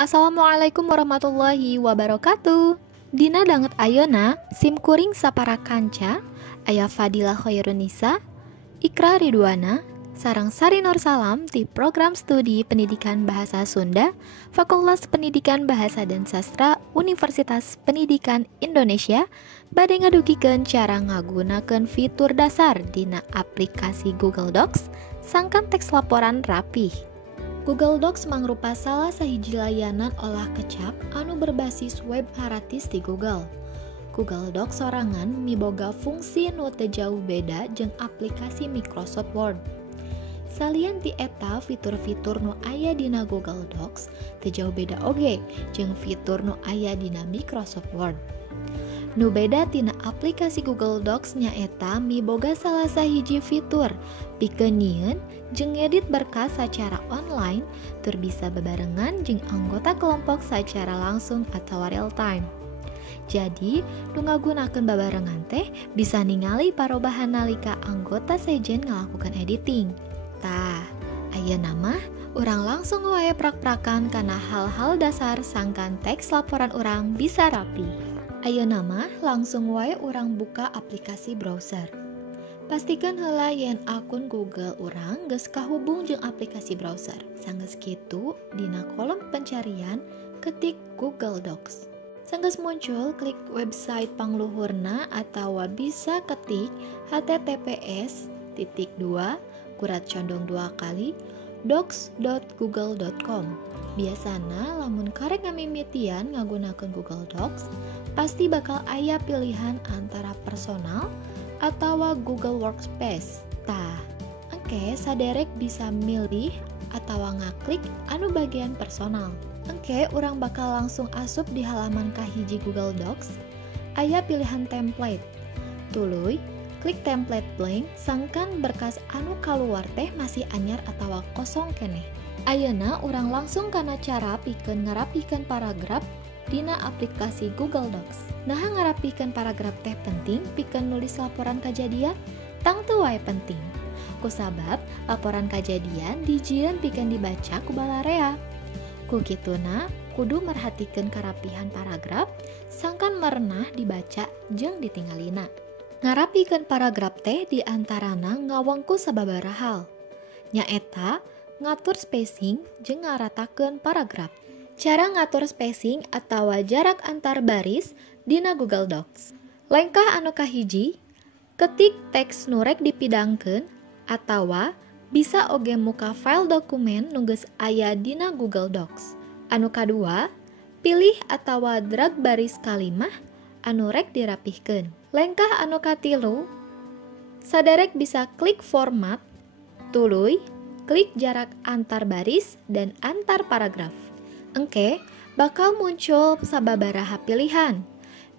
Assalamualaikum warahmatullahi wabarakatuh. Dina danget ayeuna sim kuring sapara kanca aya Fadilah Khairunisa, Ikra Ridwana, sareng Sari Nur Salam di program studi Pendidikan Bahasa Sunda Fakultas Pendidikan Bahasa dan Sastra Universitas Pendidikan Indonesia bade ngadugikeun cara ngagunakeun fitur dasar dina aplikasi Google Docs sangkan teks laporan rapih. Google Docs mangrupa salah sahiji layanan olah kecap anu berbasis web haratis di Google. Google Docs sorangan miboga fungsi nu teu jauh beda jeung aplikasi Microsoft Word. Salian ti eta fitur-fitur nu aya dina Google Docs teu jauh beda oge jeung fitur nu aya dina Microsoft Word. Nu beda tina aplikasi Google Docs nyaeta miboga salah sahiji fitur pikeun nyieun jeung ngedit berkas secara online tur bisa bebarengan jeung anggota kelompok secara langsung atau real time. Jadi, nu ngagunakeun babarengan teh bisa ningali parobahan nalika anggota sejen ngalakukan editing. Tah, ayeuna mah urang langsung wae prak-prakan kana hal-hal dasar sangkan teks laporan urang bisa rapi. Ayeuna mah langsung wae urang buka aplikasi browser. Pastikan heula yen akun Google urang geus kahubung jeung aplikasi browser. Sanggeus kitu, dina kolom pencarian ketik Google Docs. Sanggeus muncul, klik website pangluhurna atawa bisa ketik https://docs.google.com. Biasana lamun karek ngamimitian ngagunakeun Google Docs, pasti bakal aya pilihan antara personal atau Google Workspace. Tah, engke saderek bisa milih atau ngaklik anu bagian personal. Engke urang bakal langsung asup di halaman kahiji Google Docs. Aya pilihan template. Tuluy, klik template blank, sangkan berkas anu kaluar teh masih anyar atawa kosong keneh. Ayeuna urang langsung kana cara pikeun ngarapikeun paragraf dina aplikasi Google Docs. Nah, ngarapikeun paragraf teh penting pikeun nulis laporan kajadian, tang teu wae penting. Kusabab laporan kajadian dijieun pikeun dibaca ku balarea. Ku kituna kudu merhatikeun karapihan paragraf sangkan merenah dibaca jeung ditinggalina. Ngarapikeun paragraf teh diantarana ngawengku sababaraha hal. Nyaeta ngatur spacing jeung ngaratakeun paragraf. Cara ngatur spacing atau jarak antar baris dina Google Docs. Langkah anu kahiji, ketik teks nu rek dipidangkeun atawa bisa oge muka file dokumen nu geus aya dina Google Docs. Anu kadua, pilih atawa drag baris kalimah anu rek dirapihkeun. Langkah anu katilu, saderek bisa klik format, tuluy klik jarak antar baris dan antar paragraf. Engke bakal muncul sababaraha pilihan.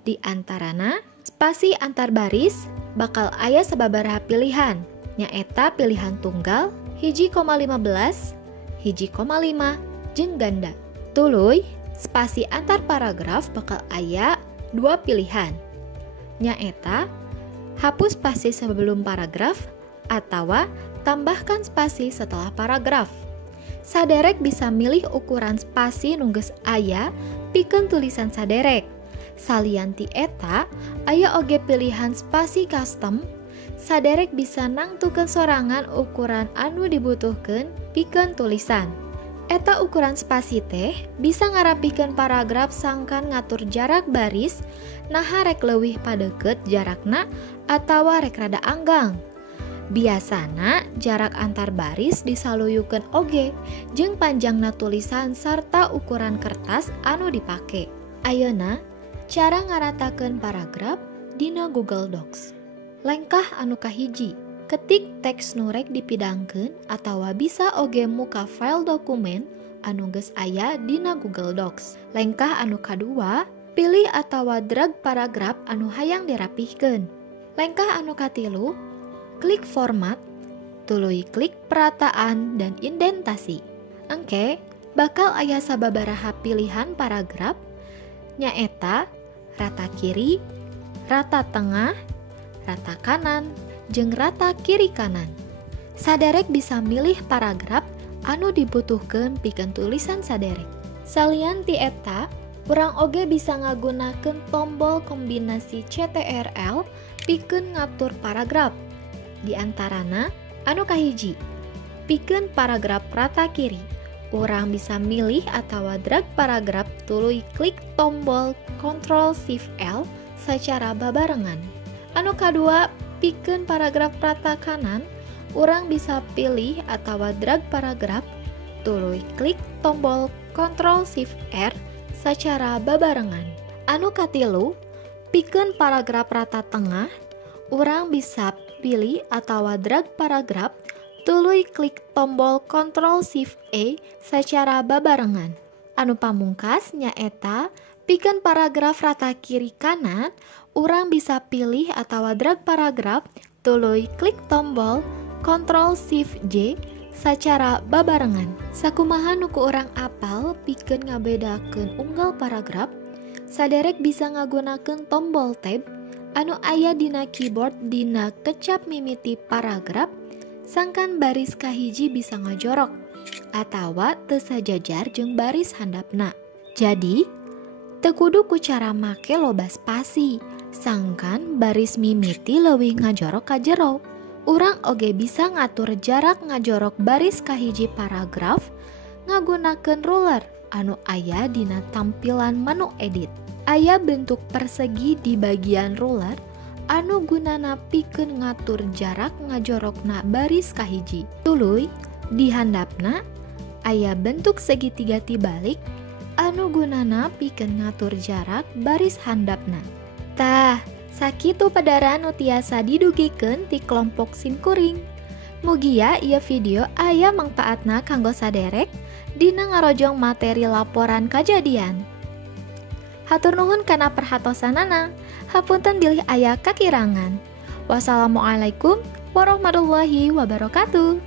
Di antarana spasi antar baris bakal aya sababaraha pilihan. Nyaeta pilihan tunggal, 1,15, 1,5, jeung ganda. Tuluy, spasi antar paragraf bakal aya 2 pilihan. Nyaeta hapus spasi sebelum paragraf atawa tambahkan spasi setelah paragraf. Saderek bisa milih ukuran spasi nu geus aya pikeun tulisan saderek. Salian ti eta, aya oge pilihan spasi custom. Saderek bisa nangtukeun sorangan ukuran anu dibutuhkeun pikeun tulisan. Eta ukuran spasi teh bisa ngarapikeun paragraf sangkan ngatur jarak baris, naha rek leuwih padeukeut jarakna atawa rek rada anggang. Biasana jarak antar baris disaluyukeun oge jeung panjangna tulisan sarta ukuran kertas anu dipake. Ayeuna cara ngaratakeun paragraf dina Google Docs. Langkah anu kahiji, ketik teks nu rek dipidangkeun atawa bisa oge muka file dokumen anu geus aya dina Google Docs. Langkah anu kadua, pilih atawa drag paragraf anu hayang dirapihkeun. Langkah anu katilu, klik format, tuluy klik perataan dan indentasi. Engke bakal aya sababaraha pilihan paragraf, nyaeta rata kiri, rata tengah, rata kanan, jeung rata kiri kanan. Saderek bisa milih paragraf anu dibutuhkeun pikeun tulisan saderek. Salian ti eta, urang oge bisa ngagunakeun tombol kombinasi CTRL pikeun ngatur paragraf. Di antarana, anu kahiji, pikeun paragraf rata kiri. Urang bisa milih atawa drag paragraf tuluy klik tombol Ctrl+Shift+L secara babarengan. Anu kadua, pikeun paragraf rata kanan. Urang bisa pilih atawa drag paragraf tuluy klik tombol Ctrl+Shift+R secara babarengan. Anu katilu, pikeun paragraf rata tengah. Urang bisa pilih atawa drag paragraf tuluy klik tombol Ctrl+Shift+E secara babarengan. Anu pamungkas nyaeta pikeun paragraf rata kiri kanan. Urang bisa pilih atawa drag paragraf tuluy klik tombol Ctrl+Shift+J secara babarengan. Sakumaha nuku urang apal pikeun ngabedakeun unggal paragraf, saderek bisa ngagunakeun tombol tab anu aya dina keyboard dina kecap mimiti paragraf, sangkan baris kahiji bisa ngajorok atawa teu sajajar jeung baris handapna. Jadi, teu kudu ku cara make loba spasi, sangkan baris mimiti leuwih ngajorok ka jero. Urang oge bisa ngatur jarak ngajorok baris kahiji paragraf ngagunakeun ruler anu aya dina tampilan menu edit. Aya bentuk persegi di bagian ruler anu gunana pikeun ngatur jarak ngajorokna baris kahiji. Tuluy di handapna aya bentuk segitiga tibalik anu gunana pikeun ngatur jarak baris handapna. Tah, sakitu padara nu tiasa didugikeun ti kelompok simkuring. Mugia ieu video aya mangpaatna kanggo saderek dina ngarojong materi laporan kajadian. Hatur nuhun kana perhatosanana. Hapunten bilih aya kakirangan. Wassalamualaikum warahmatullahi wabarakatuh.